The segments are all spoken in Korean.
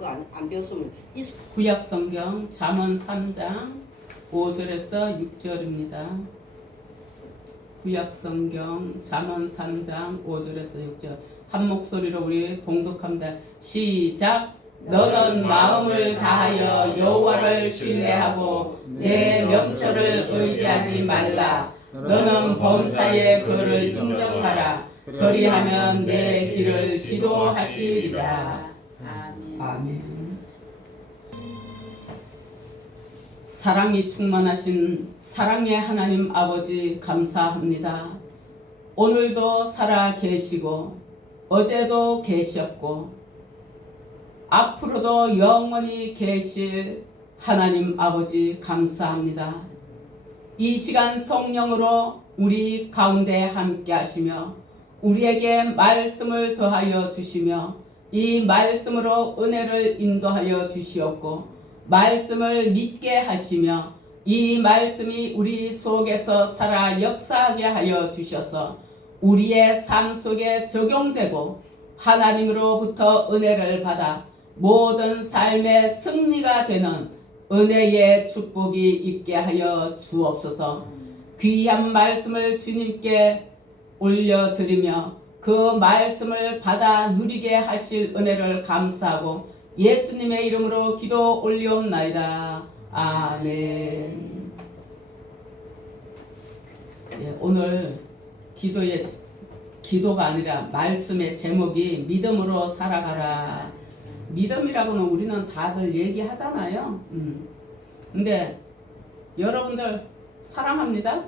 그거 안 배웠으면 구약 성경 잠언 3장 5절에서 6절입니다. 구약 성경 잠언 3장 5절에서 6절 한 목소리로 우리 봉독합니다. 시작. 너는 마음을 다하여 여호와를 신뢰하고 내 명철을 의지하지 말라. 너는 범사의 그를 인정하라. 그리하면 내 길을 지도하시리라. 아멘. 사랑이 충만하신 사랑의 하나님 아버지 감사합니다. 오늘도 살아 계시고 어제도 계셨고 앞으로도 영원히 계실 하나님 아버지 감사합니다. 이 시간 성령으로 우리 가운데 함께 하시며 우리에게 말씀을 더하여 주시며 이 말씀으로 은혜를 인도하여 주시옵고 말씀을 믿게 하시며 이 말씀이 우리 속에서 살아 역사하게 하여 주셔서 우리의 삶 속에 적용되고 하나님으로부터 은혜를 받아 모든 삶의 승리가 되는 은혜의 축복이 있게 하여 주옵소서. 귀한 말씀을 주님께 올려드리며 그 말씀을 받아 누리게 하실 은혜를 감사하고 예수님의 이름으로 기도 올리옵나이다. 아멘. 예, 오늘 기도가 아니라 말씀의 제목이 믿음으로 살아가라. 믿음이라고는 우리는 다들 얘기하잖아요. 근데 여러분들 사랑합니다.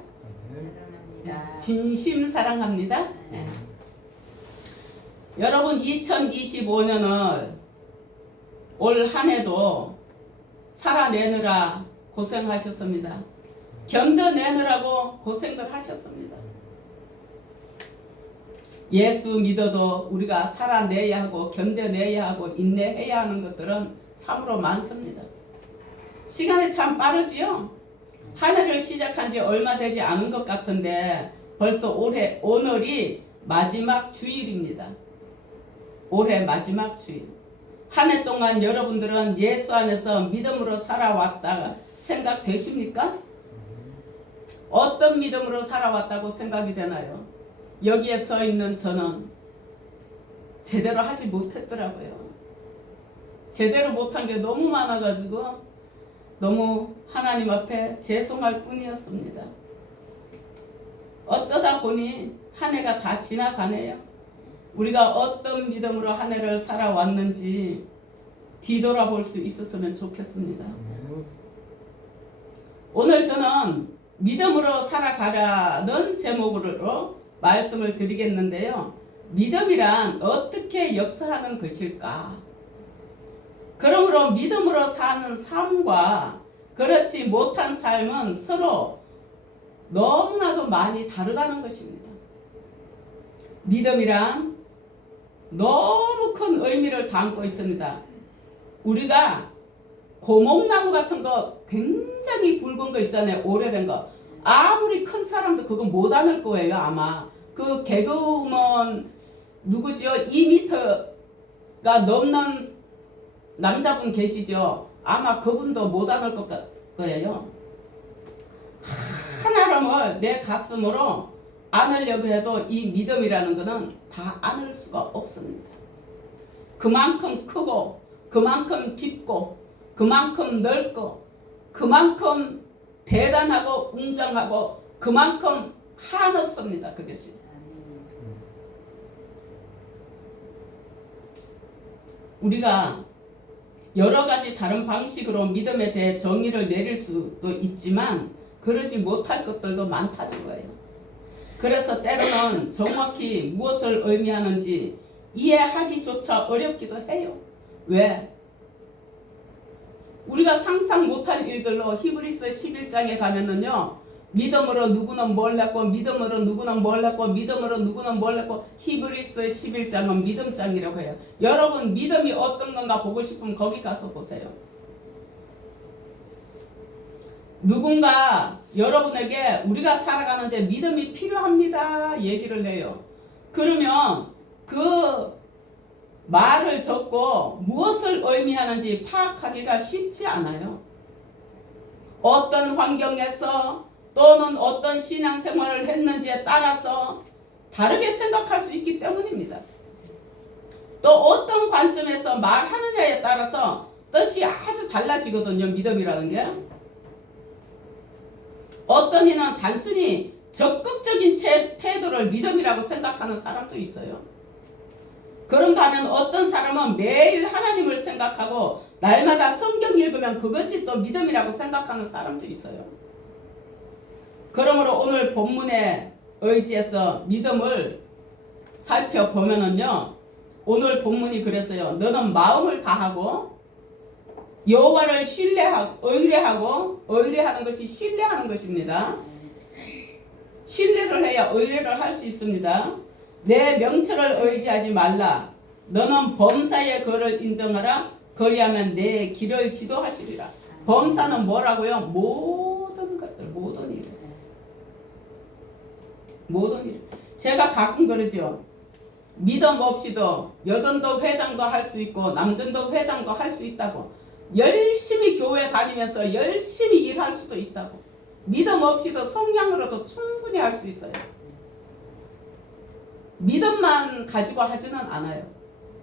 진심 사랑합니다. 네. 여러분 2025년을 올 한 해도 살아내느라 고생하셨습니다. 견뎌내느라고 고생들 하셨습니다. 예수 믿어도 우리가 살아내야 하고 견뎌내야 하고 인내해야 하는 것들은 참으로 많습니다. 시간이 참 빠르지요? 한 해를 시작한 지 얼마 되지 않은 것 같은데 벌써 오늘이 마지막 주일입니다. 올해 마지막 주일. 한 해 동안 여러분들은 예수 안에서 믿음으로 살아왔다 생각되십니까? 어떤 믿음으로 살아왔다고 생각이 되나요? 여기에 서 있는 저는 제대로 하지 못했더라고요. 제대로 못한 게 너무 많아가지고 너무 하나님 앞에 죄송할 뿐이었습니다. 어쩌다 보니 한 해가 다 지나가네요. 우리가 어떤 믿음으로 한 해를 살아왔는지 뒤돌아볼 수 있었으면 좋겠습니다. 오늘 저는 믿음으로 살아가라는 제목으로 말씀을 드리겠는데요. 믿음이란 어떻게 역사하는 것일까? 그러므로 믿음으로 사는 삶과 그렇지 못한 삶은 서로 너무나도 많이 다르다는 것입니다. 믿음이란 너무 큰 의미를 담고 있습니다. 우리가 고목나무 같은 거 굉장히 굵은 거 있잖아요. 오래된 거. 아무리 큰 사람도 그거 못 안을 거예요. 아마 그 개그우먼 누구지요? 2m가 넘는 남자분 계시죠? 아마 그분도 못 안을 것 거예요. 하나님을 내 가슴으로 안으려고 해도 이 믿음이라는 것은 다 안을 수가 없습니다. 그만큼 크고 그만큼 깊고 그만큼 넓고 그만큼 대단하고 웅장하고 그만큼 한없습니다. 그것이. 우리가 여러 가지 다른 방식으로 믿음에 대해 정의를 내릴 수도 있지만 그러지 못할 것들도 많다는 거예요. 그래서 때로는 정확히 무엇을 의미하는지 이해하기조차 어렵기도 해요. 왜? 우리가 상상 못할 일들로 히브리서 11장에 가면은요. 믿음으로 누구는 뭘 했고 믿음으로 누구는 뭘 했고 믿음으로 누구는 뭘 했고 히브리서 11장은 믿음장이라고 해요. 여러분 믿음이 어떤 건가 보고 싶으면 거기 가서 보세요. 누군가 여러분에게 우리가 살아가는데 믿음이 필요합니다 얘기를 해요. 그러면 그 말을 듣고 무엇을 의미하는지 파악하기가 쉽지 않아요. 어떤 환경에서 또는 어떤 신앙생활을 했는지에 따라서 다르게 생각할 수 있기 때문입니다. 또 어떤 관점에서 말하느냐에 따라서 뜻이 아주 달라지거든요. 믿음이라는 게. 어떤 이는 단순히 적극적인 태도를 믿음이라고 생각하는 사람도 있어요. 그런가 하면 어떤 사람은 매일 하나님을 생각하고 날마다 성경 읽으면 그것이 또 믿음이라고 생각하는 사람도 있어요. 그러므로 오늘 본문에 의지해서 믿음을 살펴보면은요, 오늘 본문이 그랬어요. 너는 마음을 다하고 여호와를 의뢰하는 것이 신뢰하는 것입니다. 신뢰를 해야 의뢰를 할 수 있습니다. 내 명철을 의지하지 말라. 너는 범사의 거를 인정하라. 그리하면 내 길을 지도하시리라. 범사는 뭐라고요? 모든 것들, 모든 일. 모든 일. 제가 가끔 그러죠. 믿음 없이도 여전도 회장도 할 수 있고 남전도 회장도 할 수 있다고. 열심히 교회 다니면서 열심히 일할 수도 있다고. 믿음 없이도 성량으로도 충분히 할 수 있어요. 믿음만 가지고 하지는 않아요.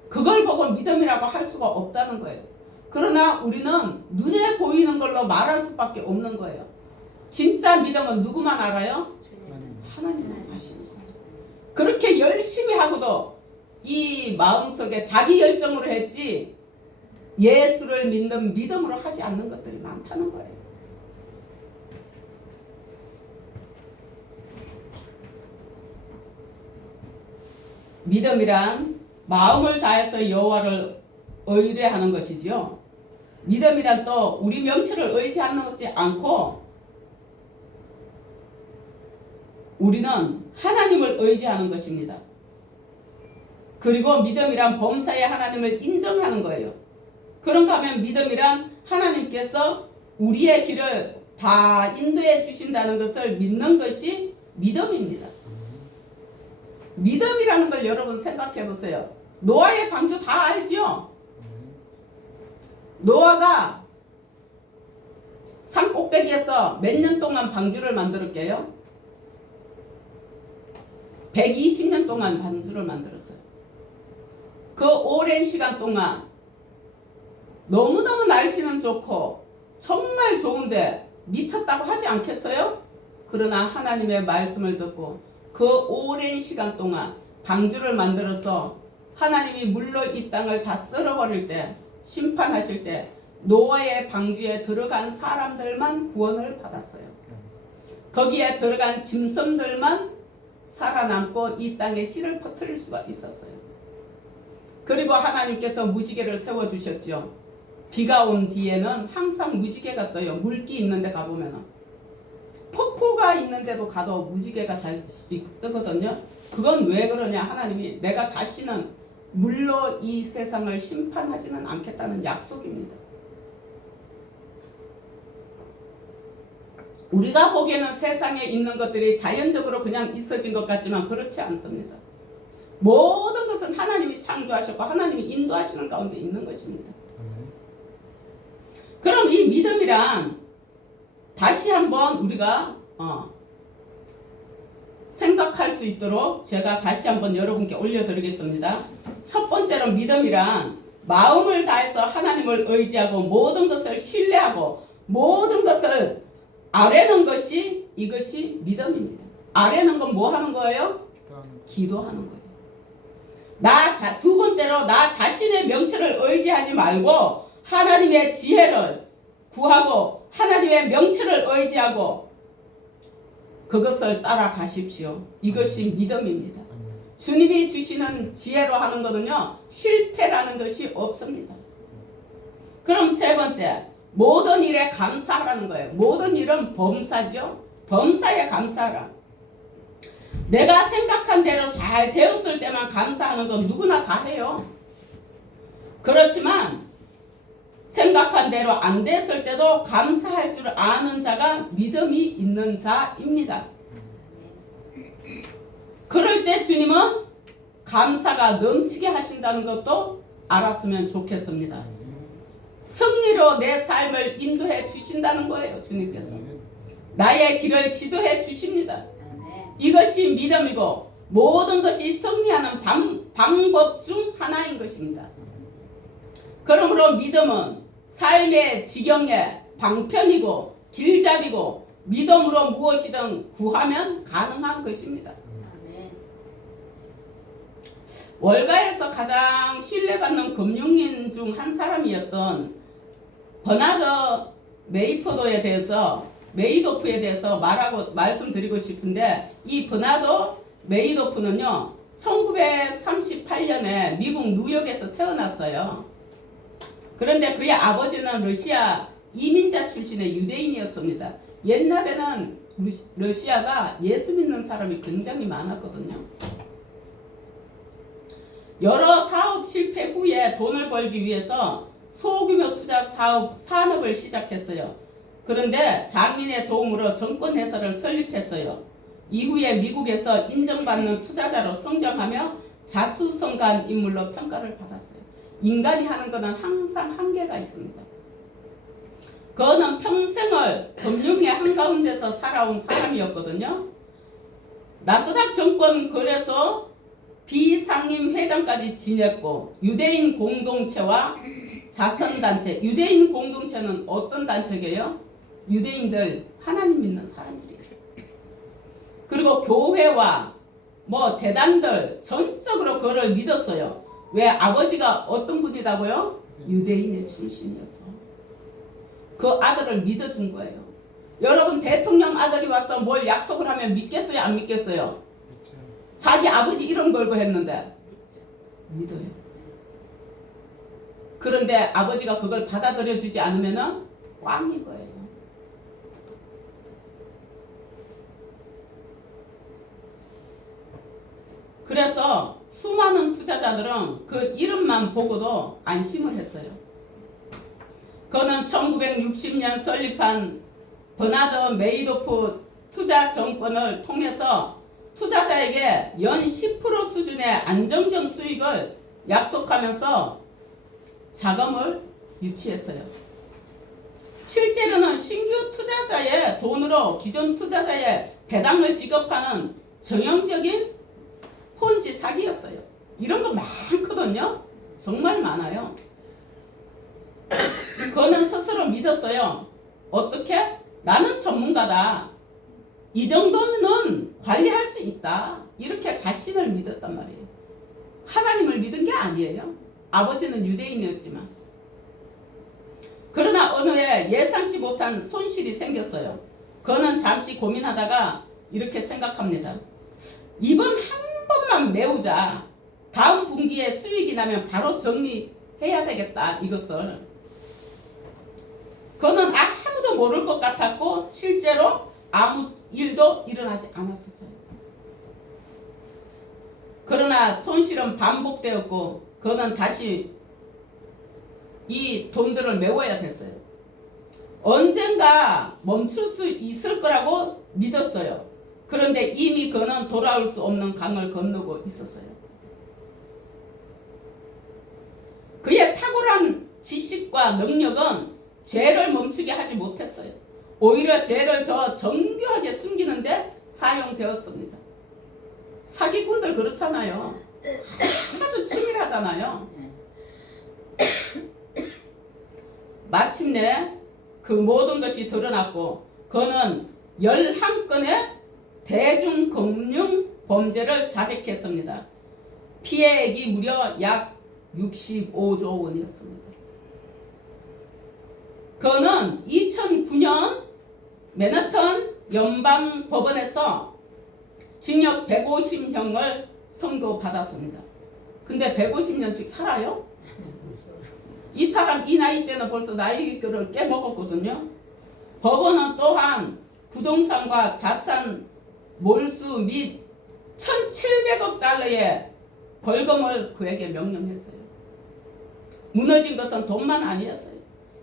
그걸 보고 믿음이라고 할 수가 없다는 거예요. 그러나 우리는 눈에 보이는 걸로 말할 수밖에 없는 거예요. 진짜 믿음은 누구만 알아요? 하나님만 아시는 거예요. 그렇게 열심히 하고도 이 마음속에 자기 열정으로 했지 예수를 믿는 믿음으로 하지 않는 것들이 많다는 거예요. 믿음이란 마음을 다해서 여호와를 의뢰하는 것이지요. 믿음이란 또 우리 명철을 의지하는 것이 않고 우리는 하나님을 의지하는 것입니다. 그리고 믿음이란 범사의 하나님을 인정하는 거예요. 그런가 하면 믿음이란 하나님께서 우리의 길을 다 인도해 주신다는 것을 믿는 것이 믿음입니다. 믿음이라는 걸 여러분 생각해 보세요. 노아의 방주 다 알지요? 노아가 산 꼭대기에서 몇 년 동안 방주를 만들었게요? 120년 동안 방주를 만들었어요. 그 오랜 시간 동안 너무너무 날씨는 좋고 정말 좋은데 미쳤다고 하지 않겠어요? 그러나 하나님의 말씀을 듣고 그 오랜 시간 동안 방주를 만들어서 하나님이 물로 이 땅을 다 썰어버릴 때, 심판하실 때 노아의 방주에 들어간 사람들만 구원을 받았어요. 거기에 들어간 짐승들만 살아남고 이 땅에 씨를 퍼뜨릴 수가 있었어요. 그리고 하나님께서 무지개를 세워주셨죠. 비가 온 뒤에는 항상 무지개가 떠요. 물기 있는 데 가보면 폭포가 있는데도 가도 무지개가 잘 뜨거든요. 그건 왜 그러냐. 하나님이 내가 다시는 물로 이 세상을 심판하지는 않겠다는 약속입니다. 우리가 보기에는 세상에 있는 것들이 자연적으로 그냥 있어진 것 같지만 그렇지 않습니다. 모든 것은 하나님이 창조하셨고 하나님이 인도하시는 가운데 있는 것입니다. 그럼 이 믿음이란 다시 한번 우리가 생각할 수 있도록 제가 다시 한번 여러분께 올려드리겠습니다. 첫 번째로 믿음이란 마음을 다해서 하나님을 의지하고 모든 것을 신뢰하고 모든 것을 아뢰는 것이 이것이 믿음입니다. 아뢰는 건 뭐 하는 거예요? 기도하는 거예요. 두 번째로 나 자신의 명철을 의지하지 말고 하나님의 지혜를 구하고 하나님의 명철을 의지하고 그것을 따라가십시오. 이것이 믿음입니다. 주님이 주시는 지혜로 하는 거는요, 실패라는 것이 없습니다. 그럼 세 번째, 모든 일에 감사하라는 거예요. 모든 일은 범사죠. 범사에 감사하라. 내가 생각한 대로 잘 되었을 때만 감사하는 건 누구나 다 해요. 그렇지만 생각한 대로 안 됐을 때도 감사할 줄 아는 자가 믿음이 있는 자입니다. 그럴 때 주님은 감사가 넘치게 하신다는 것도 알았으면 좋겠습니다. 승리로 내 삶을 인도해 주신다는 거예요. 주님께서 나의 길을 지도해 주십니다. 이것이 믿음이고 모든 것이 승리하는 방법 중 하나인 것입니다. 그러므로 믿음은 삶의 지경의 방편이고 길잡이고 믿음으로 무엇이든 구하면 가능한 것입니다. 월가에서 가장 신뢰받는 금융인 중 한 사람이었던 버나드 메이도프에 대해서 말씀드리고 싶은데, 이 버나드 메이도프는요 1938년에 미국 뉴욕에서 태어났어요. 그런데 그의 아버지는 러시아 이민자 출신의 유대인이었습니다. 옛날에는 러시아가 예수 믿는 사람이 굉장히 많았거든요. 여러 사업 실패 후에 돈을 벌기 위해서 소규모 투자 산업을 시작했어요. 그런데 장인의 도움으로 정권 회사를 설립했어요. 이후에 미국에서 인정받는 투자자로 성장하며 자수성가한 인물로 평가를 받았어요. 인간이 하는 것은 항상 한계가 있습니다. 그는 평생을 금융의 한가운데서 살아온 사람이었거든요. 나스닥 정권 거래소 비상임 회장까지 지냈고, 유대인 공동체와 자선단체, 유대인 공동체는 어떤 단체게요? 유대인들, 하나님 믿는 사람들이에요. 그리고 교회와 재단들 전적으로 그를 믿었어요. 왜? 아버지가 어떤 분이라고요? 유대인의 출신이어서 그 아들을 믿어준 거예요. 여러분, 대통령 아들이 와서 뭘 약속을 하면 믿겠어요? 안 믿겠어요? 자기 아버지 이름 걸고 했는데 믿어요. 그런데 아버지가 그걸 받아들여 주지 않으면 꽝인 거예요. 그래서 수많은 투자자들은 그 이름만 보고도 안심을 했어요. 그는 1960년 설립한 버나드 메이도프 투자정권을 통해서 투자자에게 연 10% 수준의 안정적 수익을 약속하면서 자금을 유치했어요. 실제로는 신규 투자자의 돈으로 기존 투자자의 배당을 지급하는 전형적인 폰지 사기였어요. 이런 거 많거든요. 정말 많아요. 그는 스스로 믿었어요. 어떻게? 나는 전문가다. 이 정도는 관리할 수 있다. 이렇게 자신을 믿었단 말이에요. 하나님을 믿은 게 아니에요. 아버지는 유대인이었지만. 그러나 어느 해 예상치 못한 손실이 생겼어요. 그는 잠시 고민하다가 이렇게 생각합니다. 이번 한 번만 메우자. 다음 분기에 수익이 나면 바로 정리해야 되겠다. 이것을. 그는 아무도 모를 것 같았고 실제로 아무 일도 일어나지 않았었어요. 그러나 손실은 반복되었고 그는 다시 이 돈들을 메워야 됐어요. 언젠가 멈출 수 있을 거라고 믿었어요. 그런데 이미 그는 돌아올 수 없는 강을 건너고 있었어요. 그의 탁월한 지식과 능력은 죄를 멈추게 하지 못했어요. 오히려 죄를 더 정교하게 숨기는데 사용되었습니다. 사기꾼들 그렇잖아요. 아주 치밀하잖아요. 마침내 그 모든 것이 드러났고 그는 11건의 대중금융 범죄를 자백했습니다. 피해액이 무려 약 65조 원이었습니다. 그는 2009년 맨하탄 연방법원에서 징역 150형을 선고받았습니다. 근데 150년씩 살아요? 이 사람 이 나이 때는 벌써 나이를 깨먹었거든요. 법원은 또한 부동산과 자산 몰수 및 1,700억 달러의 벌금을 그에게 명령했어요. 무너진 것은 돈만 아니었어요.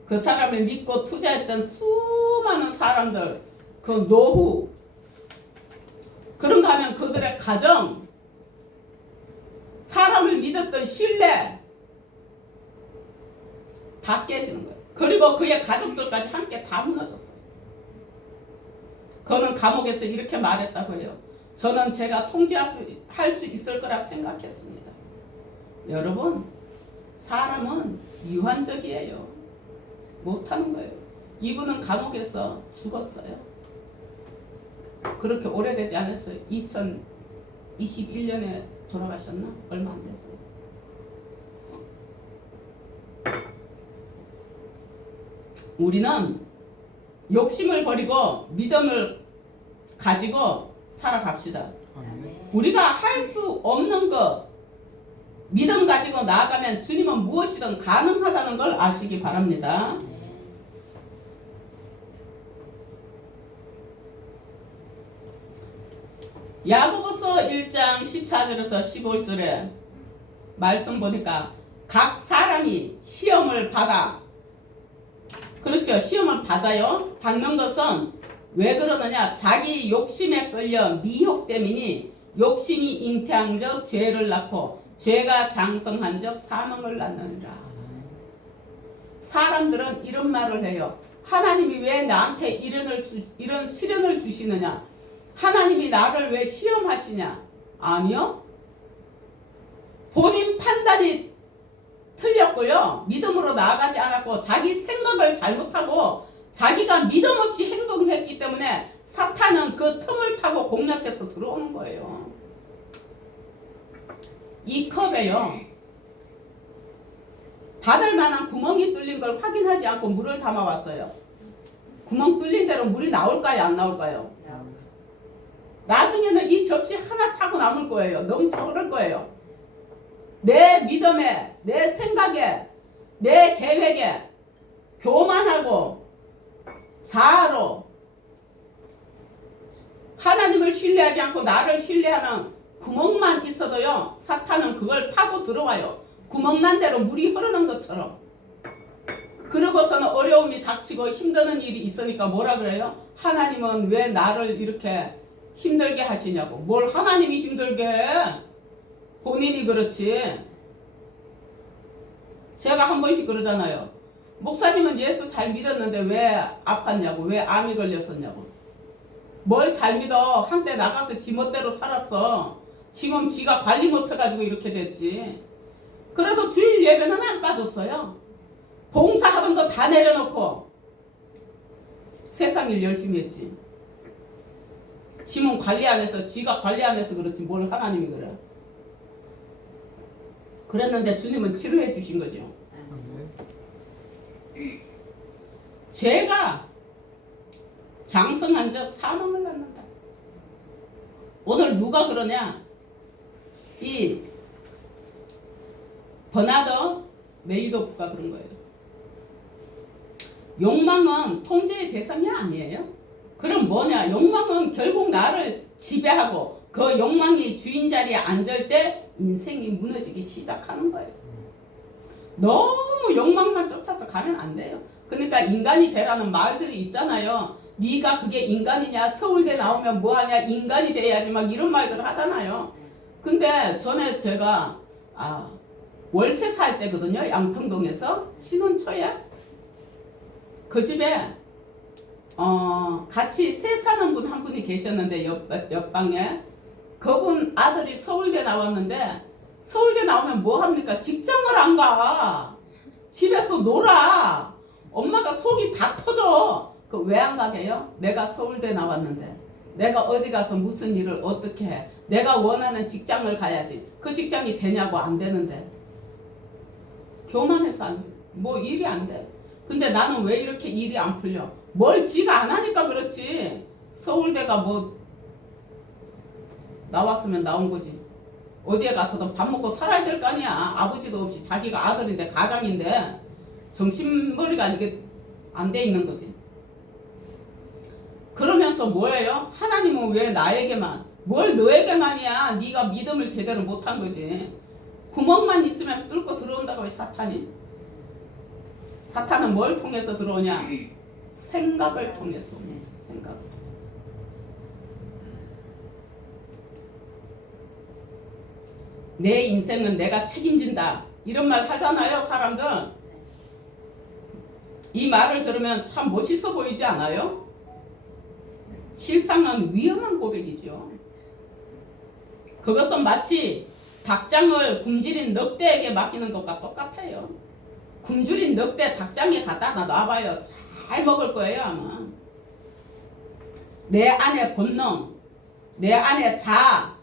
그 사람을 믿고 투자했던 수많은 사람들, 그 노후, 그런가 하면 그들의 가정, 사람을 믿었던 신뢰, 다 깨지는 거예요. 그리고 그의 가족들까지 함께 다 무너졌어요. 그는 감옥에서 이렇게 말했다고 해요. 저는 제가 통제할 수 있을 거라 생각했습니다. 여러분, 사람은 유한적이에요. 못하는 거예요. 이분은 감옥에서 죽었어요. 그렇게 오래되지 않았어요. 2021년에 돌아가셨나? 얼마 안 됐어요. 우리는 욕심을 버리고 믿음을 가지고 살아갑시다. 우리가 할 수 없는 것 믿음 가지고 나아가면 주님은 무엇이든 가능하다는 걸 아시기 바랍니다. 야고보서 1장 14절에서 15절에 말씀 보니까 각 사람이 시험을 받아, 그렇죠, 시험을 받아요. 받는 것은 왜 그러느냐, 자기 욕심에 끌려 미혹됨이니 욕심이 잉태한 적 죄를 낳고 죄가 장성한 적 사망을 낳느니라. 사람들은 이런 말을 해요. 하나님이 왜 나한테 이런 시련을 주시느냐, 하나님이 나를 왜 시험하시냐. 아니요, 본인 판단이 틀렸고요, 믿음으로 나아가지 않았고 자기 생각을 잘못하고 자기가 믿음 없이 행동했기 때문에 사탄은 그 틈을 타고 공략해서 들어오는 거예요. 이 컵에요, 받을 만한 구멍이 뚫린 걸 확인하지 않고 물을 담아왔어요. 구멍 뚫린 대로 물이 나올까요, 안 나올까요? 나중에는 이 접시 하나 차고 남을 거예요. 넘쳐 흐를 거예요. 내 믿음에, 내 생각에, 내 계획에 교만하고 자아로 하나님을 신뢰하지 않고 나를 신뢰하는 구멍만 있어도요, 사탄은 그걸 파고 들어와요. 구멍난 대로 물이 흐르는 것처럼. 그러고서는 어려움이 닥치고 힘드는 일이 있으니까 뭐라 그래요? 하나님은 왜 나를 이렇게 힘들게 하시냐고. 뭘 하나님이 힘들게 해? 본인이 그렇지. 제가 한 번씩 그러잖아요. 목사님은 예수 잘 믿었는데 왜 아팠냐고, 왜 암이 걸렸었냐고. 뭘 잘 믿어. 한때 나가서 지멋대로 살았어. 지금 지가 관리 못해가지고 이렇게 됐지. 그래도 주일 예배는 안 빠졌어요. 봉사하던 거 다 내려놓고 세상 일 열심히 했지. 지문 관리 안 해서, 지가 관리 안 해서 그렇지 뭘 하나님이 그래. 그랬는데 주님은 치료해 주신 거죠. 죄가 장성한 적 사망을 낳는다. 오늘 누가 그러냐? 이 버나더 메이도프가 그런 거예요. 욕망은 통제의 대상이 아니에요. 그럼 뭐냐? 욕망은 결국 나를 지배하고 그 욕망이 주인 자리에 앉을 때 인생이 무너지기 시작하는 거예요. 너무 욕망만 쫓아서 가면 안 돼요. 그러니까 인간이 되라는 말들이 있잖아요. 네가 그게 인간이냐, 서울대 나오면 뭐하냐, 인간이 돼야지, 막 이런 말들을 하잖아요. 근데 전에 제가 월세 살 때거든요. 양평동에서 신혼 초에 그 집에 같이 세 사는 분 한 분이 계셨는데 옆방에 그분 아들이 서울대 나왔는데 서울대 나오면 뭐 합니까? 직장을 안 가. 집에서 놀아. 엄마가 속이 다 터져. 그 왜 안 가게요? 내가 서울대 나왔는데 내가 어디 가서 무슨 일을 어떻게 해? 내가 원하는 직장을 가야지. 그 직장이 되냐고. 안 되는데. 교만해서 안 돼. 뭐 일이 안 돼. 근데 나는 왜 이렇게 일이 안 풀려? 뭘 지가 안 하니까 그렇지. 서울대가 뭐 나왔으면 나온 거지. 어디에 가서도 밥 먹고 살아야 될 거 아니야. 아버지도 없이 자기가 아들인데 가장인데 정신머리가 이게 안 돼 있는 거지. 그러면서 뭐예요? 하나님은 왜 나에게만, 뭘 너에게만이야. 네가 믿음을 제대로 못한 거지. 구멍만 있으면 뚫고 들어온다고 해, 사탄이. 사탄은 뭘 통해서 들어오냐? 생각을 통해서 옵니다. 생각. 내 인생은 내가 책임진다. 이런 말 하잖아요, 사람들. 이 말을 들으면 참 멋있어 보이지 않아요? 실상은 위험한 고백이죠. 그것은 마치 닭장을 굶주린 늑대에게 맡기는 것과 똑같아요. 굶주린 늑대 닭장에 갖다 놔봐요. 잘 먹을 거예요 아마. 내 안의 본능, 내 안의 자아,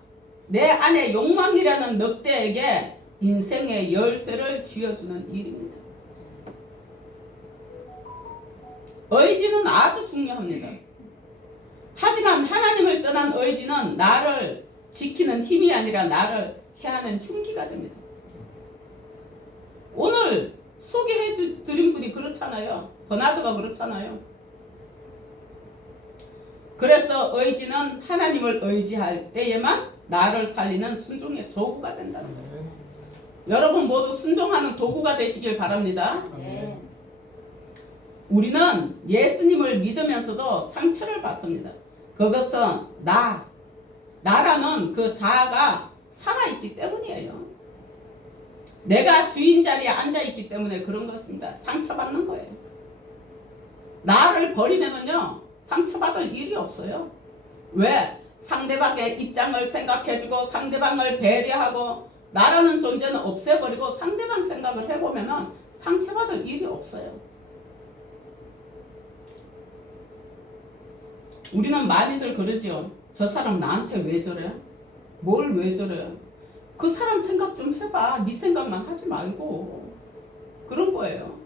내 안의 욕망이라는 늑대에게 인생의 열쇠를 쥐어주는 일입니다. 의지는 아주 중요합니다. 하지만 하나님을 떠난 의지는 나를 지키는 힘이 아니라 나를 해하는 흉기가 됩니다. 오늘 소개해 드린 분이 그렇잖아요. 버나드가 그렇잖아요. 그래서 의지는 하나님을 의지할 때에만 나를 살리는 순종의 도구가 된다는 거예요. 여러분 모두 순종하는 도구가 되시길 바랍니다. 네. 우리는 예수님을 믿으면서도 상처를 받습니다. 그것은 나라는 그 자아가 살아있기 때문이에요. 내가 주인 자리에 앉아있기 때문에 그런 것입니다. 상처받는 거예요. 나를 버리면은요 상처받을 일이 없어요. 왜? 상대방의 입장을 생각해주고 상대방을 배려하고 나라는 존재는 없애버리고 상대방 생각을 해보면은 상처받을 일이 없어요. 우리는 많이들 그러지요. 저 사람 나한테 왜 저래? 뭘 왜 저래? 그 사람 생각 좀 해봐. 네 생각만 하지 말고. 그런 거예요.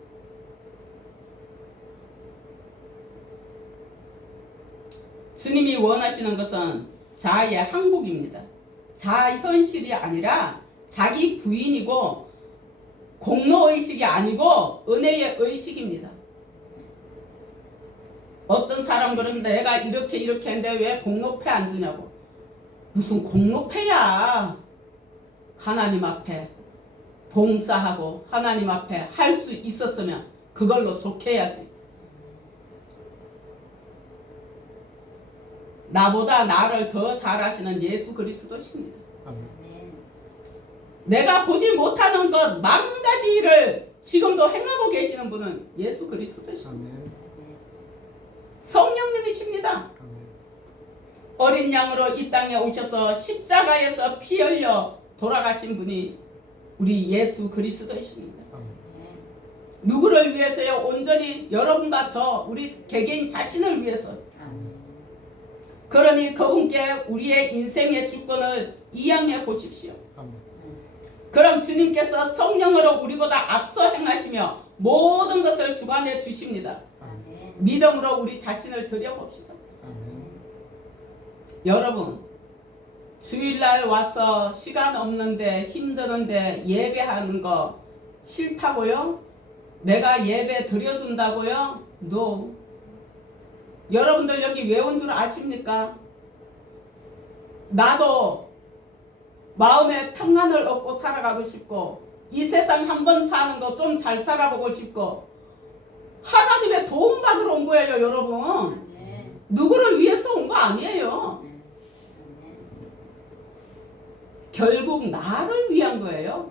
주님이 원하시는 것은 자아의 항복입니다. 자아 현실이 아니라 자기 부인이고 공로의식이 아니고 은혜의 의식입니다. 어떤 사람 그러는데 내가 이렇게 했는데 왜 공로패 안 주냐고. 무슨 공로패야. 하나님 앞에 봉사하고 하나님 앞에 할 수 있었으면 그걸로 좋게 해야지. 나보다 나를 더 잘하시는 예수 그리스도십니다. 내가 보지 못하는 것 만 가지 일을 지금도 행하고 계시는 분은 예수 그리스도십니다. 성령님이십니다. 어린 양으로 이 땅에 오셔서 십자가에서 피 흘려 돌아가신 분이 우리 예수 그리스도이십니다. 누구를 위해서요? 온전히 여러분과 저 우리 개개인 자신을 위해서. 그러니 그분께 우리의 인생의 주권을 이양해 보십시오. 그럼 주님께서 성령으로 우리보다 앞서 행하시며 모든 것을 주관해 주십니다. 믿음으로 우리 자신을 드려봅시다. 여러분 주일날 와서 시간 없는데 힘드는데 예배하는 거 싫다고요? 내가 예배 드려준다고요? No. 여러분들 여기 왜 온 줄 아십니까? 나도 마음의 평안을 얻고 살아가고 싶고 이 세상 한 번 사는 거 좀 잘 살아보고 싶고 하나님의 도움 받으러 온 거예요, 여러분. 누구를 위해서 온 거 아니에요. 결국 나를 위한 거예요.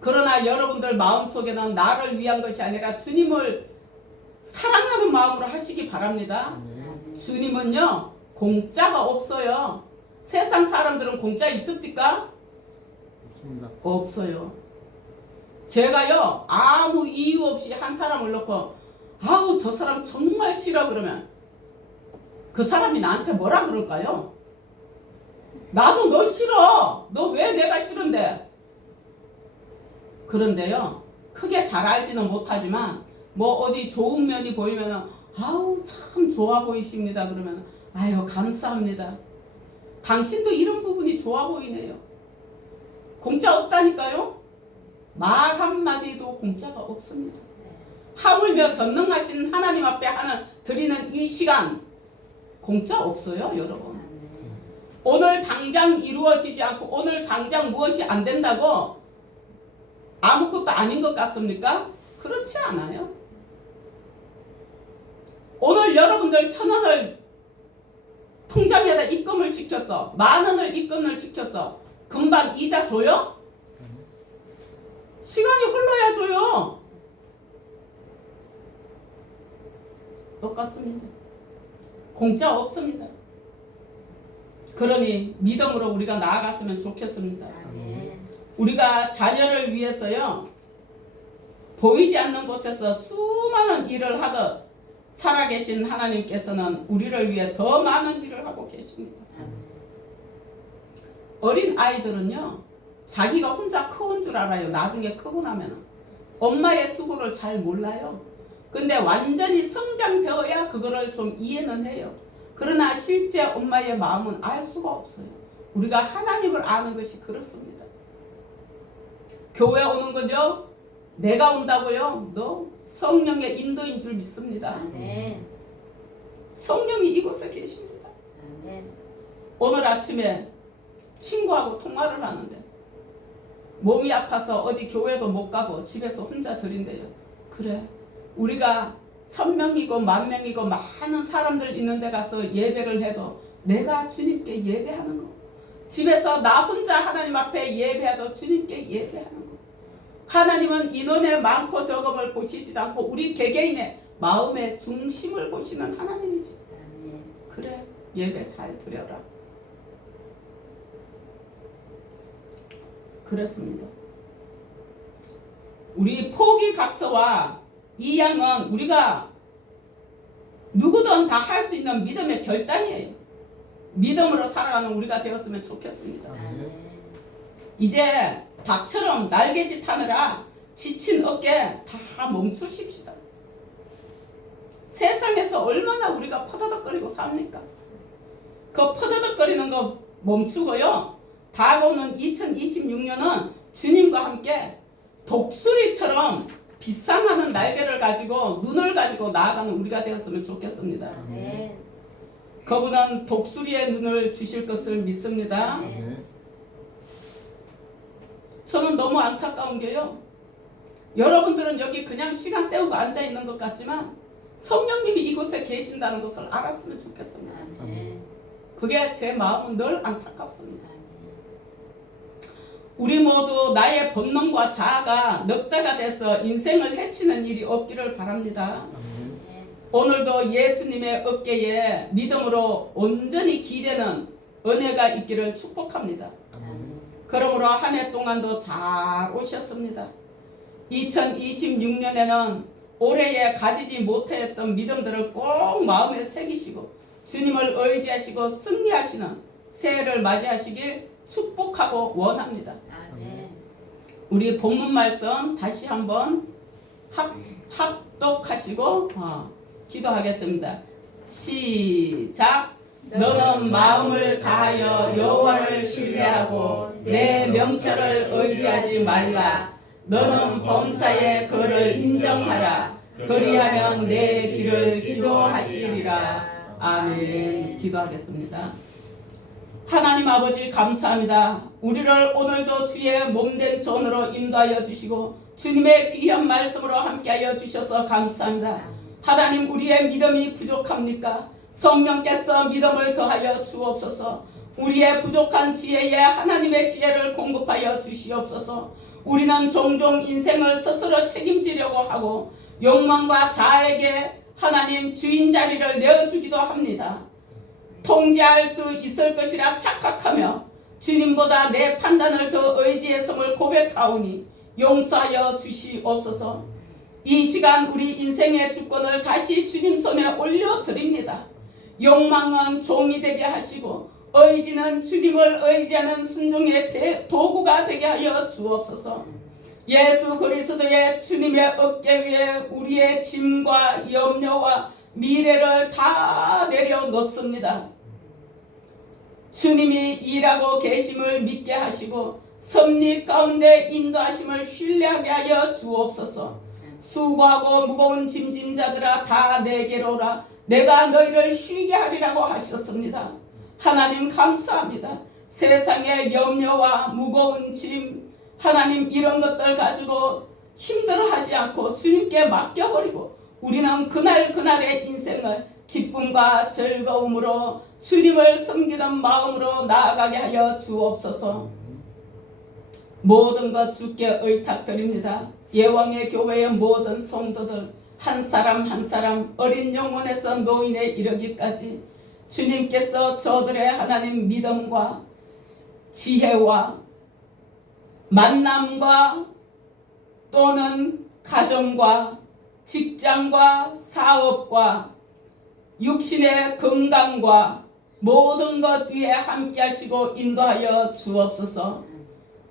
그러나 여러분들 마음속에는 나를 위한 것이 아니라 주님을 사랑하는 마음으로 하시기 바랍니다. 주님은요 공짜가 없어요. 세상 사람들은 공짜 있습니까? 없습니다. 없어요. 제가요 아무 이유 없이 한 사람을 놓고 아우 저 사람 정말 싫어 그러면 그 사람이 나한테 뭐라 그럴까요? 나도 너 싫어. 너 왜 내가 싫은데? 그런데요 크게 잘 알지는 못하지만 뭐 어디 좋은 면이 보이면 아우 참 좋아 보이십니다 그러면 아유 감사합니다. 당신도 이런 부분이 좋아 보이네요. 공짜 없다니까요. 말 한마디도 공짜가 없습니다. 하물며 전능하신 하나님 앞에 드리는 이 시간 공짜 없어요 여러분. 오늘 당장 이루어지지 않고 오늘 당장 무엇이 안 된다고 아무것도 아닌 것 같습니까? 그렇지 않아요. 오늘 여러분들 1,000원을 통장에다 입금을 시켰어. 10,000원을 입금을 시켰어. 금방 이자 줘요? 시간이 흘러야 줘요. 똑같습니다. 공짜 없습니다. 그러니 믿음으로 우리가 나아갔으면 좋겠습니다. 우리가 자녀를 위해서요, 보이지 않는 곳에서 수많은 일을 하듯 살아계신 하나님께서는 우리를 위해 더 많은 일을 하고 계십니다. 어린 아이들은요, 자기가 혼자 커온 줄 알아요. 나중에 크고 나면 엄마의 수고를 잘 몰라요. 근데 완전히 성장되어야 그거를 좀 이해는 해요. 그러나 실제 엄마의 마음은 알 수가 없어요. 우리가 하나님을 아는 것이 그렇습니다. 교회 오는 거죠? 내가 온다고요? 너 성령의 인도인 줄 믿습니다. 성령이 이곳에 계십니다. 오늘 아침에 친구하고 통화를 하는데 몸이 아파서 어디 교회도 못 가고 집에서 혼자 드린대요. 그래, 우리가 1000명이고 10,000명이고 많은 사람들 있는 데 가서 예배를 해도 내가 주님께 예배하는 거, 집에서 나 혼자 하나님 앞에 예배해도 주님께 예배하는 거. 하나님은 인원의 많고 적음을 보시지도 않고 우리 개개인의 마음의 중심을 보시는 하나님이지. 그래, 예배 잘 드려라. 그렇습니다. 우리 포기각서와 이 양은 우리가 누구든 다 할 수 있는 믿음의 결단이에요. 믿음으로 살아가는 우리가 되었으면 좋겠습니다. 이제 닭처럼 날개짓 하느라 지친 어깨 다 멈추십시다. 세상에서 얼마나 우리가 퍼더덕거리고 삽니까? 그 퍼더덕거리는 거 멈추고요. 다가오는 2026년은 주님과 함께 독수리처럼 빛상하는 날개를 가지고 눈을 가지고 나아가는 우리가 되었으면 좋겠습니다. 그분은 독수리의 눈을 주실 것을 믿습니다. 저는 너무 안타까운 게요, 여러분들은 여기 그냥 시간 때우고 앉아 있는 것 같지만 성령님이 이곳에 계신다는 것을 알았으면 좋겠습니다. 그게 제 마음은 늘 안타깝습니다. 우리 모두 나의 본능과 자아가 넉대가 돼서 인생을 해치는 일이 없기를 바랍니다. 오늘도 예수님의 어깨에 믿음으로 온전히 기대는 은혜가 있기를 축복합니다. 그러므로 한 해 동안도 잘 오셨습니다. 2026년에는 올해에 가지지 못했던 믿음들을 꼭 마음에 새기시고 주님을 의지하시고 승리하시는 새해를 맞이하시길 축복하고 원합니다. 우리 본문 말씀 다시 한번 합독하시고 기도하겠습니다. 시작. 너는 마음을 다하여 여호와를 신뢰하고 내 명철을 의지하지 말라. 너는 범사의 그를 인정하라. 그리하면 내 길을 지도하시리라. 아멘. 기도하겠습니다. 하나님 아버지 감사합니다. 우리를 오늘도 주의 몸된 전으로 인도하여 주시고 주님의 귀한 말씀으로 함께하여 주셔서 감사합니다. 하나님, 우리의 믿음이 부족합니까? 성령께서 믿음을 더하여 주옵소서. 우리의 부족한 지혜에 하나님의 지혜를 공급하여 주시옵소서. 우리는 종종 인생을 스스로 책임지려고 하고 욕망과 자아에게 하나님 주인 자리를 내어주기도 합니다. 통제할 수 있을 것이라 착각하며 주님보다 내 판단을 더 의지했음을 고백하오니 용서하여 주시옵소서. 이 시간 우리 인생의 주권을 다시 주님 손에 올려드립니다. 욕망은 종이 되게 하시고 의지는 주님을 의지하는 순종의 도구가 되게 하여 주옵소서. 예수 그리스도의 주님의 어깨 위에 우리의 짐과 염려와 미래를 다 내려놓습니다. 주님이 일하고 계심을 믿게 하시고 섭리 가운데 인도하심을 신뢰하게 하여 주옵소서. 수고하고 무거운 짐진 자들아 다 내게로 오라. 내가 너희를 쉬게 하리라고 하셨습니다. 하나님 감사합니다. 세상의 염려와 무거운 짐, 하나님 이런 것들 가지고 힘들어하지 않고 주님께 맡겨버리고 우리는 그날그날의 인생을 기쁨과 즐거움으로 주님을 섬기는 마음으로 나아가게 하여 주옵소서. 모든 것 주께 의탁드립니다. 예왕의 교회의 모든 성도들 한 사람 한 사람 어린 영혼에서 노인에 이르기까지 주님께서 저들의 하나님 믿음과 지혜와 만남과 또는 가정과 직장과 사업과 육신의 건강과 모든 것 위에 함께 하시고 인도하여 주옵소서.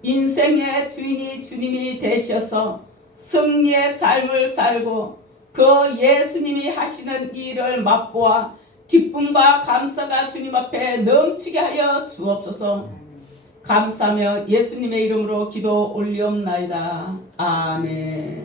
인생의 주인이 주님이 되셔서 승리의 삶을 살고 그 예수님이 하시는 일을 맛보아 기쁨과 감사가 주님 앞에 넘치게 하여 주옵소서. 감사하며 예수님의 이름으로 기도 올리옵나이다. 아멘.